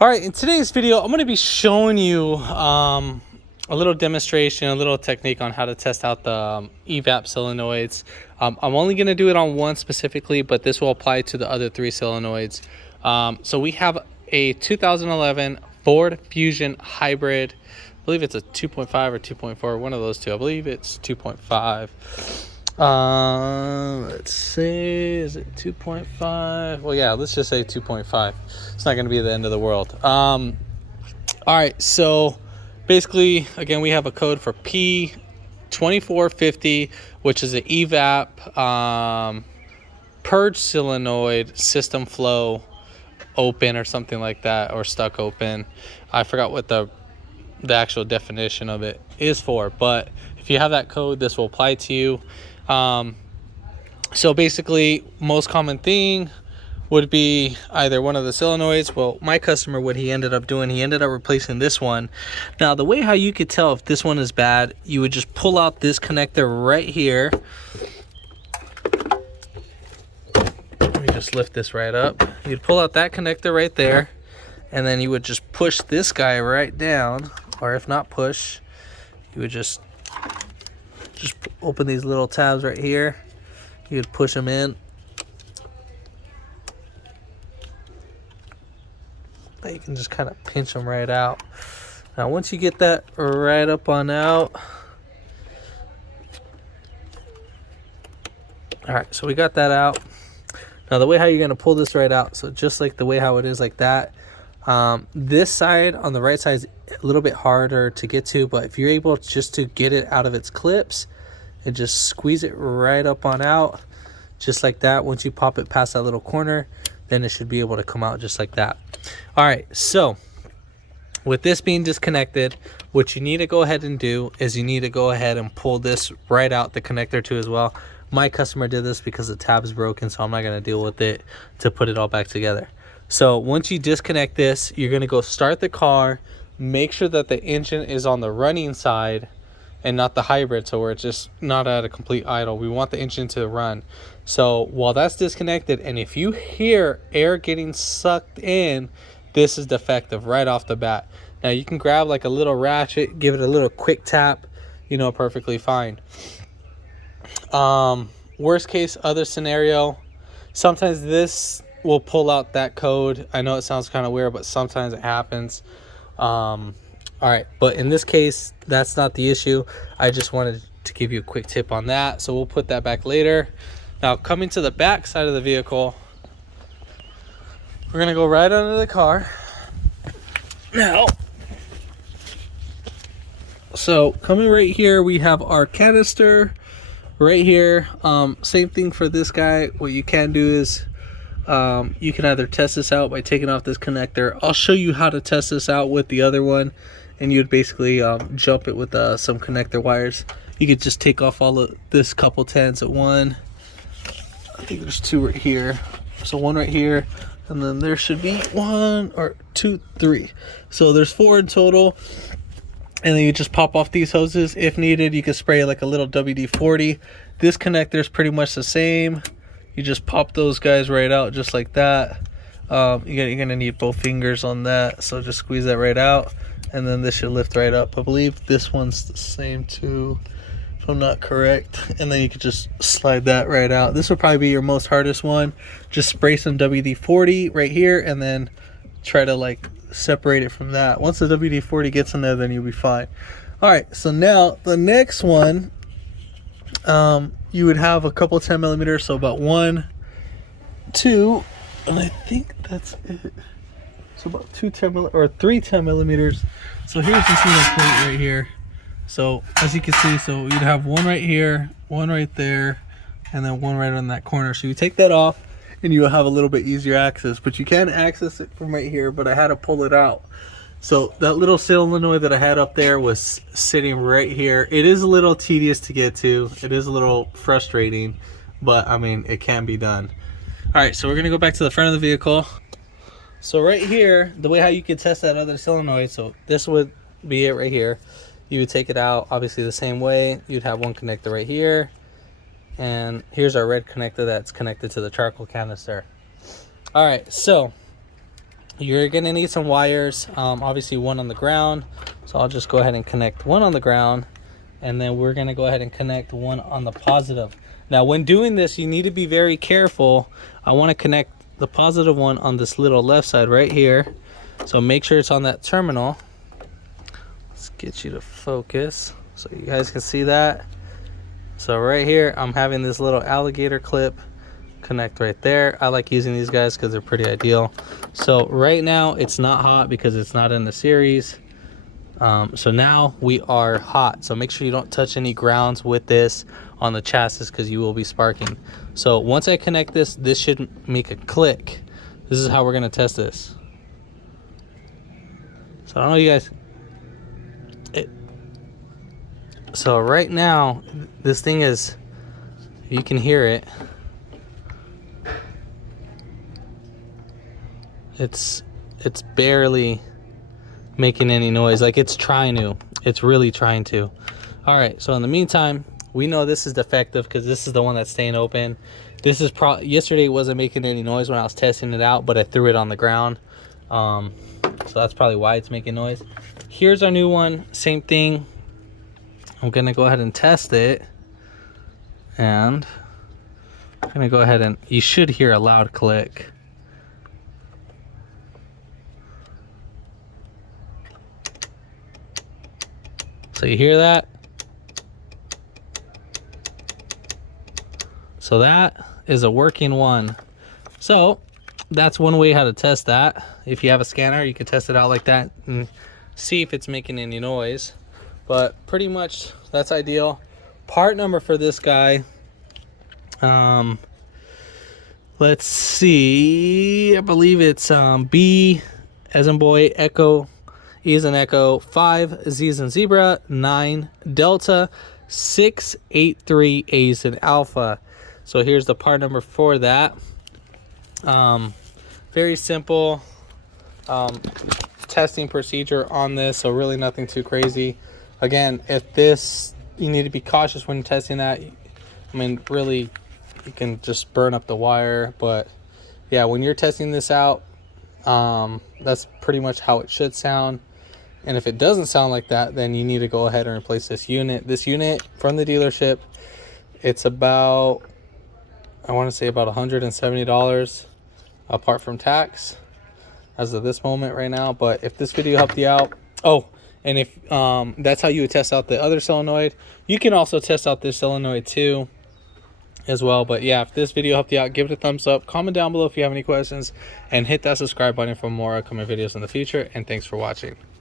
All right, in today's video, I'm going to be showing you a little demonstration, a little technique on how to test out the EVAP solenoids. I'm only going to do it on one specifically, but this will apply to the other three solenoids. So we have a 2011 Ford Fusion Hybrid. I believe it's a 2.5 or 2.4, one of those two. I believe it's 2.5. Let's see, is it 2.5? Well, yeah, let's just say 2.5. It's not going to be the end of the world. All right, so basically, again, we have a code for p2450, which is an EVAP Purge solenoid system flow open or something like that, or stuck open. I forgot what the actual definition of it is for, but if you have that code, this will apply to you. So basically, most common thing would be either one of the solenoids. Well, my customer, what he ended up doing, he ended up replacing this one. Now, the way how you could tell if this one is bad, you would just pull out this connector right here. Let me just lift this right up. You'd pull out that connector right there, and then you would just push this guy right down, or if not push, you would just open these little tabs right here. You'd push them in. You can just kind of pinch them right out. Now once you get that right up on out, all right, so we got that out. Now the way how you're going to pull this right out, so just like the way how it is like that, this side on the right side is a little bit harder to get to, but if you're able just to get it out of its clips and just squeeze it right up on out, just like that, once you pop it past that little corner, then it should be able to come out just like that. All right, so with this being disconnected, what you need to go ahead and do is you need to go ahead and pull this right out, the connector too as well. My customer did this because the tab is broken, so I'm not going to deal with it to put it all back together. So once you disconnect this, you're going to go start the car, make sure that the engine is on the running side and not the hybrid, so where it's just not at a complete idle. We want the engine to run. So while that's disconnected, and if you hear air getting sucked in, this is defective right off the bat. Now you can grab like a little ratchet, give it a little quick tap, you know, perfectly fine. Worst case other scenario, sometimes this will pull out that code. I know it sounds kind of weird, but sometimes it happens. All right, but in this case, that's not the issue. I just wanted to give you a quick tip on that, so we'll put that back later. Now, coming to the back side of the vehicle, we're gonna go right under the car. Now, so coming right here, we have our canister right here. Same thing for this guy. What you can do is you can either test this out by taking off this connector. I'll show you how to test this out with the other one, and you'd basically jump it with some connector wires. You could just take off all of this couple tens at one. I think there's two right here. So one right here, and then there should be one or two, three. So there's four in total. And then you just pop off these hoses. If needed, you can spray like a little WD-40. This connector is pretty much the same. You just pop those guys right out just like that. You're gonna need both fingers on that, so just squeeze that right out, and then this should lift right up. I believe this one's the same too, if I'm not correct. And then you can just slide that right out. This will probably be your most hardest one. Just spray some WD-40 right here, and then try to like separate it from that. Once the WD-40 gets in there, then you'll be fine. All right, so now the next one, you would have a couple 10 millimeters, so about 1, 2, and I think that's it. So about 3 10 millimeters. So here's the single plate right here. So as you can see, so you'd have one right here, one right there, and then one right on that corner. So you take that off, and you'll have a little bit easier access, but you can access it from right here, but I had to pull it out. So that little solenoid that I had up there was sitting right here. It is a little tedious to get to. It is a little frustrating, but I mean, it can be done. All right, so we're gonna go back to the front of the vehicle. So right here, the way how you could test that other solenoid, so this would be it right here. You would take it out, obviously the same way. You'd have one connector right here, and here's our red connector that's connected to the charcoal canister. All right, so You're gonna need some wires, obviously one on the ground, so I'll just go ahead and connect one on the ground, and then we're gonna go ahead and connect one on the positive. Now when doing this, you need to be very careful. I want to connect the positive one on this little left side right here, so make sure it's on that terminal. Let's get you to focus so you guys can see that. So right here I'm having this little alligator clip connect right there. I like using these guys because they're pretty ideal. So right now it's not hot because it's not in the series. So now we are hot, so make sure you don't touch any grounds with this on the chassis because you will be sparking. So once I connect this, this should make a click. This is how we're going to test this. So I don't know you guys, so right now this thing is, you can hear it, it's barely making any noise. Like it's trying to, it's really trying to. All right, so in the meantime, we know this is defective because this is the one that's staying open. This is yesterday it wasn't making any noise when I was testing it out, but I threw it on the ground, so that's probably why it's making noise. Here's our new one, same thing. I'm gonna go ahead and test it, and I'm gonna go ahead and, you should hear a loud click. So you hear that? So that is a working one. So that's one way how to test that. If you have a scanner, you can test it out like that and see if it's making any noise. But pretty much that's ideal. Part number for this guy, let's see, I believe it's B as in boy, Echo, E as in Echo, 5, Z as in Zebra, 9, Delta, 683, A as in Alpha. So here's the part number for that. Very simple testing procedure on this, so really nothing too crazy. Again, if this, you need to be cautious when testing that. I mean, really, you can just burn up the wire, but yeah, when you're testing this out, that's pretty much how it should sound. And if it doesn't sound like that, then you need to go ahead and replace this unit. This unit from the dealership, it's about, I want to say about $170 apart from tax as of this moment right now. But if this video helped you out, oh, and if that's how you would test out the other solenoid, you can also test out this solenoid too as well. But yeah, if this video helped you out, give it a thumbs up, comment down below if you have any questions, and hit that subscribe button for more upcoming videos in the future. And thanks for watching.